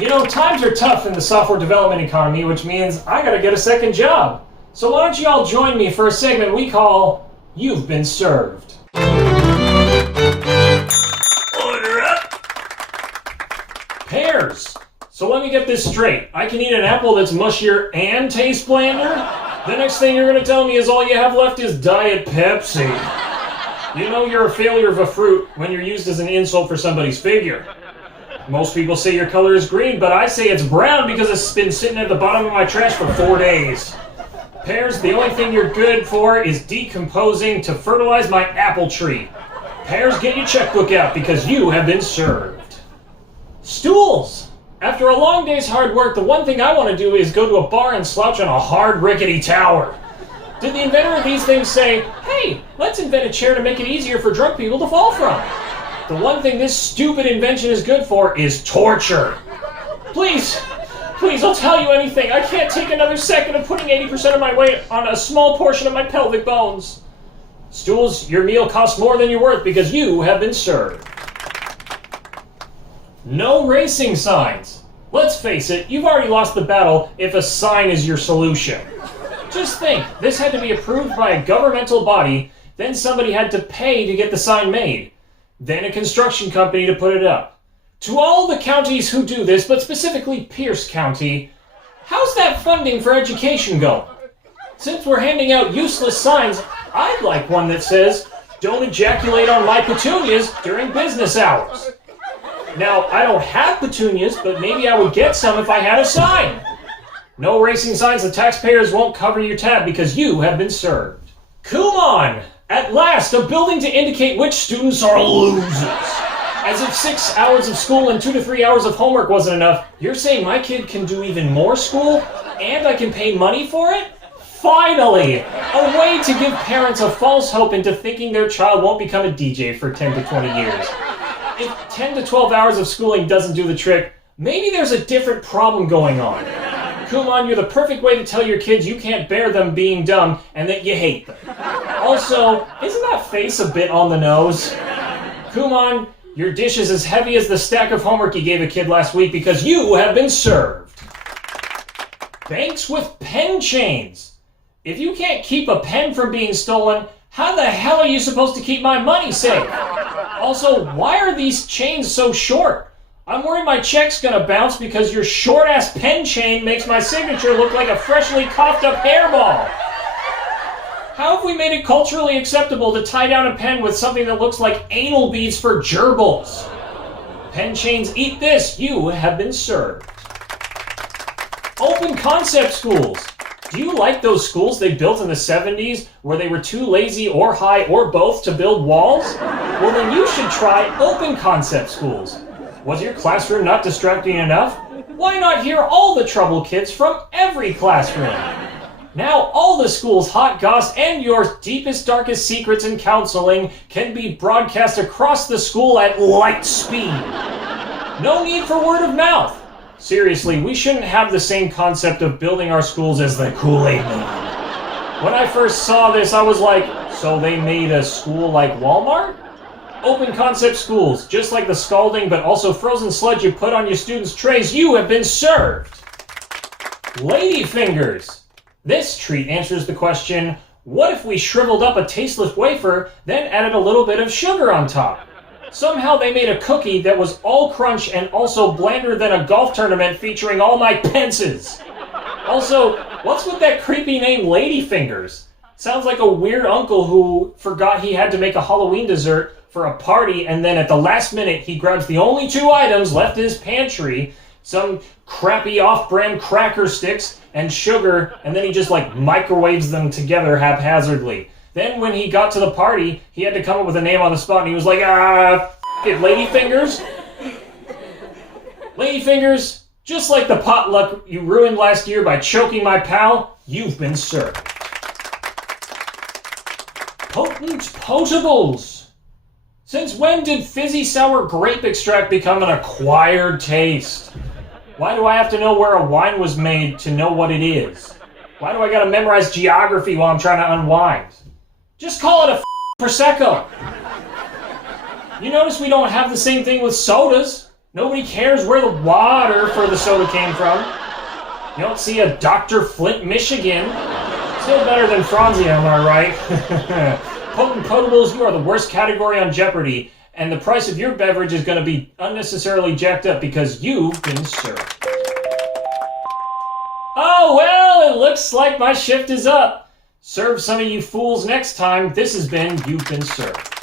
You know, times are tough in the software development economy, which means I gotta get a second job. So why don't you all join me for a segment we call You've Been Served. Order up! Pears. So let me get this straight. I can eat an apple that's mushier and taste blander? The next thing you're gonna tell me is all you have left is Diet Pepsi. You know you're a failure of a fruit when you're used as an insult for somebody's figure. Most people say your color is green, but I say it's brown because it's been sitting at the bottom of my trash for 4 days. Pears, the only thing you're good for is decomposing to fertilize my apple tree. Pears, get your checkbook out because you have been served. Stools! After a long day's hard work, the one thing I want to do is go to a bar and slouch on a hard, rickety tower. Did the inventor of these things say, hey, let's invent a chair to make it easier for drunk people to fall from? The one thing this stupid invention is good for is torture. Please, I'll tell you anything. I can't take another second of putting 80% of my weight on a small portion of my pelvic bones. Stools, your meal costs more than you're worth because you have been served. No racing signs. Let's face it, you've already lost the battle if a sign is your solution. Just think, this had to be approved by a governmental body, then somebody had to pay to get the sign made, then a construction company to put it up. To all the counties who do this, but specifically Pierce County, how's that funding for education going? Since we're handing out useless signs, I'd like one that says, don't ejaculate on my petunias during business hours. Now, I don't have petunias, but maybe I would get some if I had a sign. No racing signs, the taxpayers won't cover your tab because you have been served. Kumon! At last, a building to indicate which students are losers. As if 6 hours of school and 2 to 3 hours of homework wasn't enough, you're saying my kid can do even more school, and I can pay money for it? Finally! A way to give parents a false hope into thinking their child won't become a DJ for 10 to 20 years. If 10 to 12 hours of schooling doesn't do the trick, maybe there's a different problem going on. Kumon, you're the perfect way to tell your kids you can't bear them being dumb and that you hate them. Also, isn't that face a bit on the nose? Kumon, your dish is as heavy as the stack of homework you gave a kid last week because you have been served. Banks with pen chains. If you can't keep a pen from being stolen, how the hell are you supposed to keep my money safe? Also, why are these chains so short? I'm worried my check's gonna bounce because your short-ass pen chain makes my signature look like a freshly coughed-up hairball. How have we made it culturally acceptable to tie down a pen with something that looks like anal beads for gerbils? Pen chains, eat this. You have been served. Open concept schools. Do you like those schools they built in the 70s where they were too lazy or high or both to build walls? Well, then you should try open concept schools. Was your classroom not distracting enough? Why not hear all the trouble kids from every classroom? Now all the school's hot goss and your deepest, darkest secrets in counseling can be broadcast across the school at light speed. No need for word of mouth. Seriously, we shouldn't have the same concept of building our schools as the Kool-Aid Man. When I first saw this, I was like, so they made a school like Walmart? Open concept schools, just like the scalding but also frozen sludge you put on your students' trays, you have been served. Ladyfingers. This treat answers the question, what if we shriveled up a tasteless wafer, then added a little bit of sugar on top? Somehow they made a cookie that was all crunch and also blander than a golf tournament featuring all my pences. Also, what's with that creepy name Ladyfingers? Sounds like a weird uncle who forgot he had to make a Halloween dessert for a party, and then at the last minute he grabs the only 2 items left in his pantry, some crappy off-brand cracker sticks and sugar, and then he just microwaves them together haphazardly. Then when he got to the party, he had to come up with a name on the spot, and he was like, it, Ladyfingers? Ladyfingers, just like the potluck you ruined last year by choking my pal, you've been served. Potent potables. Since when did fizzy sour grape extract become an acquired taste? Why do I have to know where a wine was made to know what it is? Why do I gotta memorize geography while I'm trying to unwind? Just call it a Prosecco. You notice we don't have the same thing with sodas. Nobody cares where the water for the soda came from. You don't see a Dr. Flint, Michigan. Still better than Franzi, am I right? Potent potables, you are the worst category on Jeopardy! And the price of your beverage is going to be unnecessarily jacked up because you've been served. Oh, well, it looks like my shift is up. Serve some of you fools next time. This has been You've Been Served.